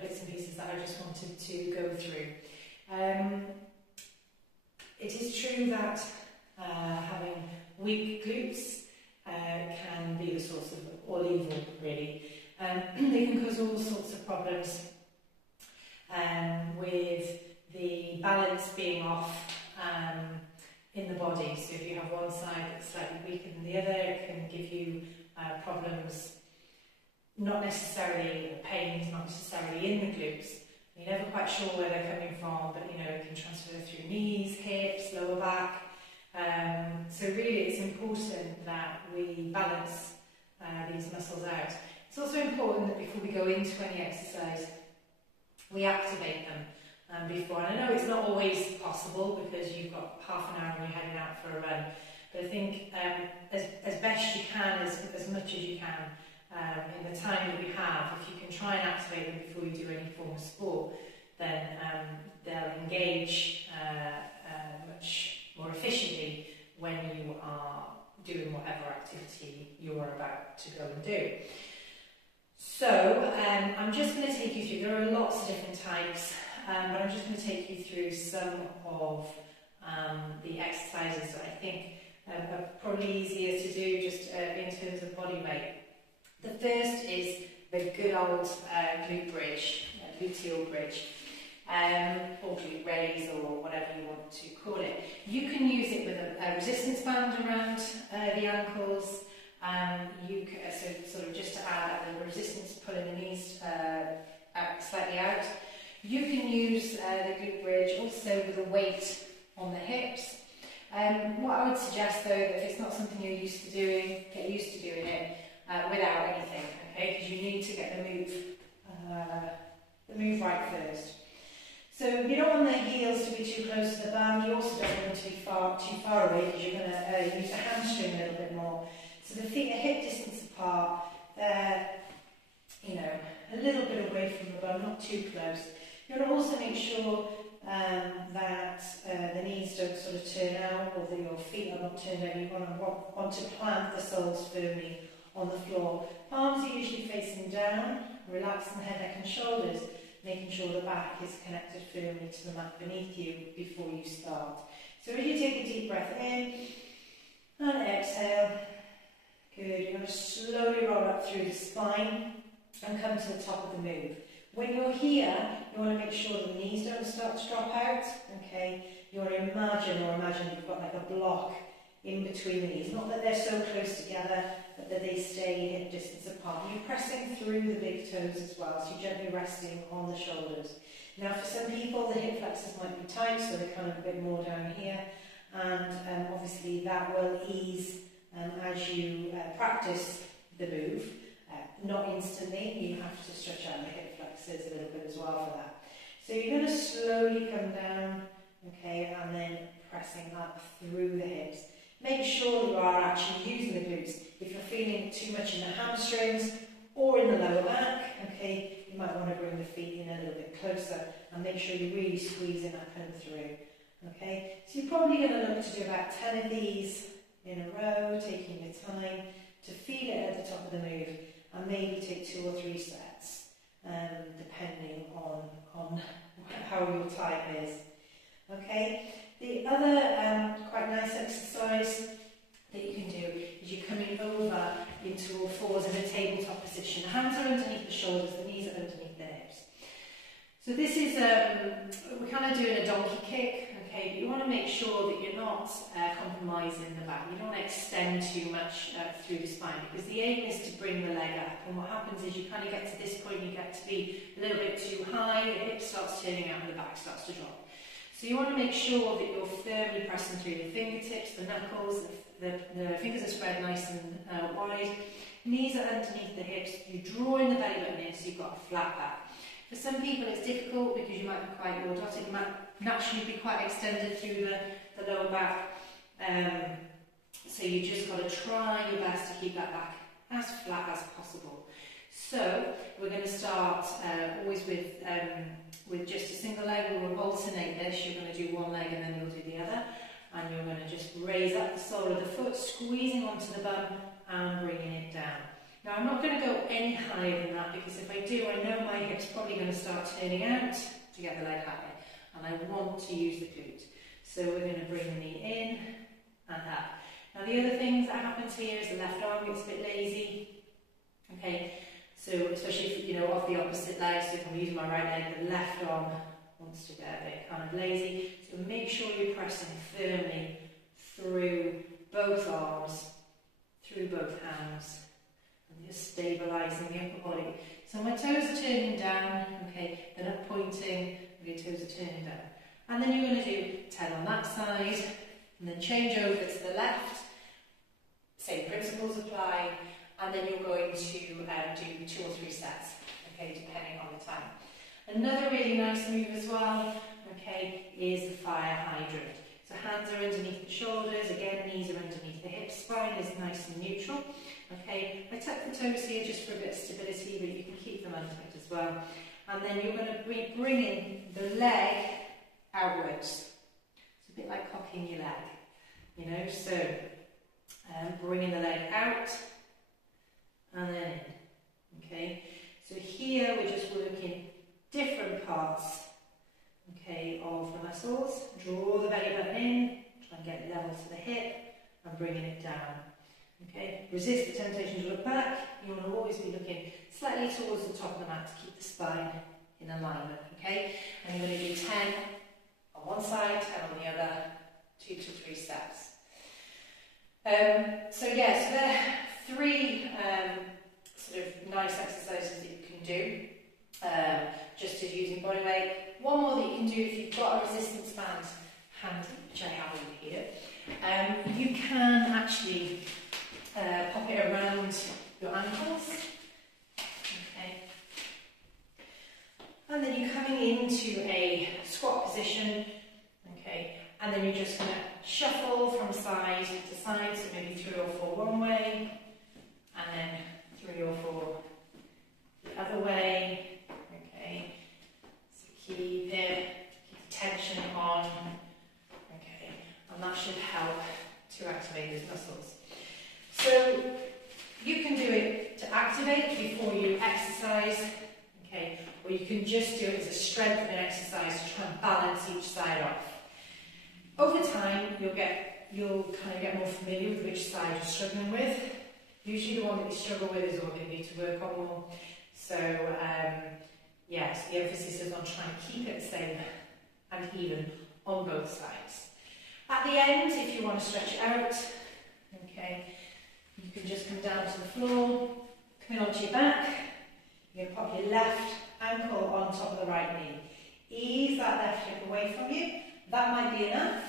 of bits and pieces that I just wanted to go through. It is true that having weak glutes can be the source of all evil, really. They can cause all sorts of problems with the balance being off in the body. So if you have one side that's slightly weaker than the other, it can give you problems, not necessarily pains, not necessarily in the glutes. You're never quite sure where they're coming from, but you know, it can transfer through knees, hips, lower back. So really it's important that we balance these muscles out. It's also important that before we go into any exercise, we activate them before. And I know it's not always possible because you've got half an hour and you're heading out for a run, but I think as best you can, as much as you can, in the time that you have, if you can try and activate them before you do any form of sport, then they'll engage much more efficiently when you are doing whatever activity you are about to go and do. So I'm just going to take you through, there are lots of different types, but I'm just going to take you through some of the exercises that I think are probably easier to do just in terms of body weight. The first is the good old glute bridge, gluteal bridge, or glute raise, or whatever you want to call it. You can use it with a resistance band around the ankles. You can, so sort of just to add the resistance, pulling the knees slightly out. You can use the glute bridge also with a weight on the hips. What I would suggest though, that if it's not something you're used to doing, get used to doing it without anything, okay? Because you need to get the move right first. So you don't want the heels to be too close to the bum. You also don't want them to be too far away because you're going to use the hamstring a little bit more. So the feet are hip distance apart. They're, you know, a little bit away from the bum, not too close. You want to also make sure that the knees don't sort of turn out, or that your feet are not turned out. You want to plant the soles firmly on the floor. Palms are usually facing down, relaxing the head, neck and shoulders, making sure the back is connected firmly to the mat beneath you before you start. So as you take a deep breath in and exhale, good, you're going to slowly roll up through the spine and come to the top of the move. When you're here, you want to make sure the knees don't start to drop out, okay? You want to imagine you've got like a block in between the knees. Not that they're so close together, but that they stay hip distance apart. You're pressing through the big toes as well, so you're gently resting on the shoulders. Now for some people, the hip flexors might be tight, so they're kind of a bit more down here, and obviously that will ease as you practice the move. Not instantly, you have to stretch out the hip flexors a little bit as well for that. So you're going to slowly come down, okay, and then pressing up through the hips. Make sure you are actually using the glutes. If you're feeling too much in the hamstrings or in the lower back, okay, you might want to bring the feet in a little bit closer and make sure you're really squeezing up and through. Okay, so you're probably going to look to do about 10 of these in a row, taking your time to feel it at the top of the move, and maybe take 2 or 3 sets, depending on how your time is. Okay. The other quite nice exercise that you can do is you're coming over into all fours in a tabletop position. The hands are underneath the shoulders, the knees are underneath the hips. So this is, we're kind of doing a donkey kick, okay, but you want to make sure that you're not compromising the back. You don't want to extend too much through the spine, because the aim is to bring the leg up, and what happens is you kind of get to this point, you get to be a little bit too high, the hip starts turning out and the back starts to drop. So you want to make sure that you're firmly pressing through the fingertips, the knuckles, the fingers are spread nice and wide, knees are underneath the hips, you're drawing the belly button in so you've got a flat back. For some people it's difficult because you might be quite lordotic, you might naturally be quite extended through the lower back, so you just got to try your best to keep that back as flat as possible. So we're going to start always with just a single leg. We'll alternate this. You're going to do one leg and then you'll do the other, and you're going to just raise up the sole of the foot, squeezing onto the bum and bringing it down. Now I'm not going to go any higher than that, because if I do, I know my hip's probably going to start turning out to get the leg higher, and I want to use the glute. So we're going to bring the knee in and up. Now the other things that happens here is the left arm gets a bit lazy. Okay, so especially if, you know, off the opposite leg, so if I'm using my right leg, the left arm wants to get a bit kind of lazy. So make sure you're pressing firmly through both arms, through both hands, and just stabilising the upper body. So my toes are turning down, okay, then up pointing, and your toes are turning down. And then you're going to do 10 on that side, and then change over to the left. Same principles apply, and then you're going to do 2 or 3 sets, okay, depending on the time. Another really nice move as well, okay, is the fire hydrant. So hands are underneath the shoulders, again knees are underneath the hips, spine is nice and neutral. Okay, I tuck the toes here just for a bit of stability, but you can keep them untucked as well. And then you're going to be bringing the leg outwards. It's a bit like cocking your leg, you know, so bringing the leg out and then in. Okay, so here we're just working different parts, okay, of the muscles. Draw the belly button in, try and get level to the hip, and bringing it down. Okay, resist the temptation to look back. You want to always be looking slightly towards the top of the mat to keep the spine in alignment. Okay, and you're going to do 10 on one side, 10 on the other, 2 to 3 steps. So yeah, so there are 3 sort of nice exercises that you can do, just as using body weight. One more that you can do if you've got a resistance band handy, which I have over here. You can actually pop it around your ankles. Okay. And then you're coming into a squat position. Okay. And then you're just going to shuffle from side to side, so maybe 3 or 4 one way, and then 3 or 4 the other way. Okay, so keep it, keep the tension on. Okay, and that should help to activate those muscles. So you can do it to activate before you exercise. Okay, or you can just do it as a strengthening exercise to try and balance each side off. Over time, you'll kind of get more familiar with which side you're struggling with. Usually the one that you struggle with is the one that you need to work on more. So, yes, the emphasis is on trying to keep it the same and even on both sides. At the end, if you want to stretch it out, okay, you can just come down to the floor, come in onto your back. You're going to pop your left ankle on top of the right knee. Ease that left hip away from you. That might be enough,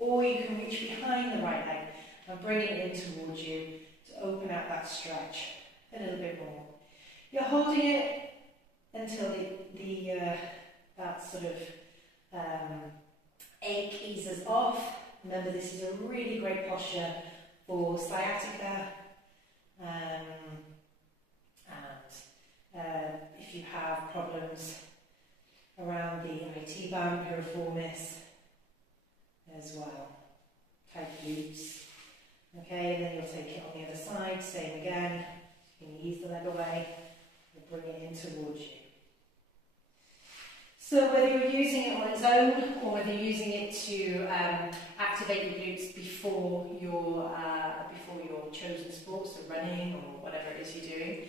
or you can reach behind the right leg and bring it in towards you to open out that stretch a little bit more. You're holding it until that sort of ache eases off. Remember, this is a really great posture for sciatica, and if you have problems around the IT band, piriformis as well, tight glutes. Okay, and then you'll take it on the other side, same again. You can ease the leg away and bring it in towards you. So whether you're using it on its own or whether you're using it to activate your glutes before your chosen sport, so running or whatever it is you're doing,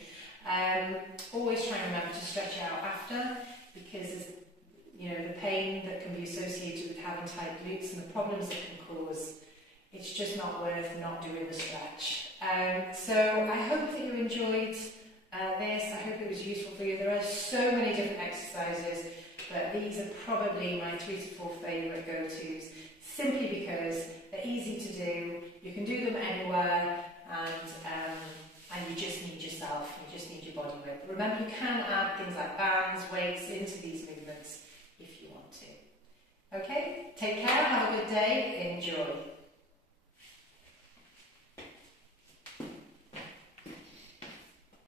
always try and remember to stretch it out after, because you know, the pain that can be associated with having tight glutes and the problems it can cause, it's just not worth not doing the stretch. So I hope that you enjoyed this. I hope it was useful for you. There are so many different exercises, but these are probably my 3 to 4 favourite go-tos, simply because they're easy to do. You can do them anywhere, and you just need yourself. You just need your body weight. Remember, you can add things like bands, weights into these movements if you want to. Okay, take care, have a good day, enjoy.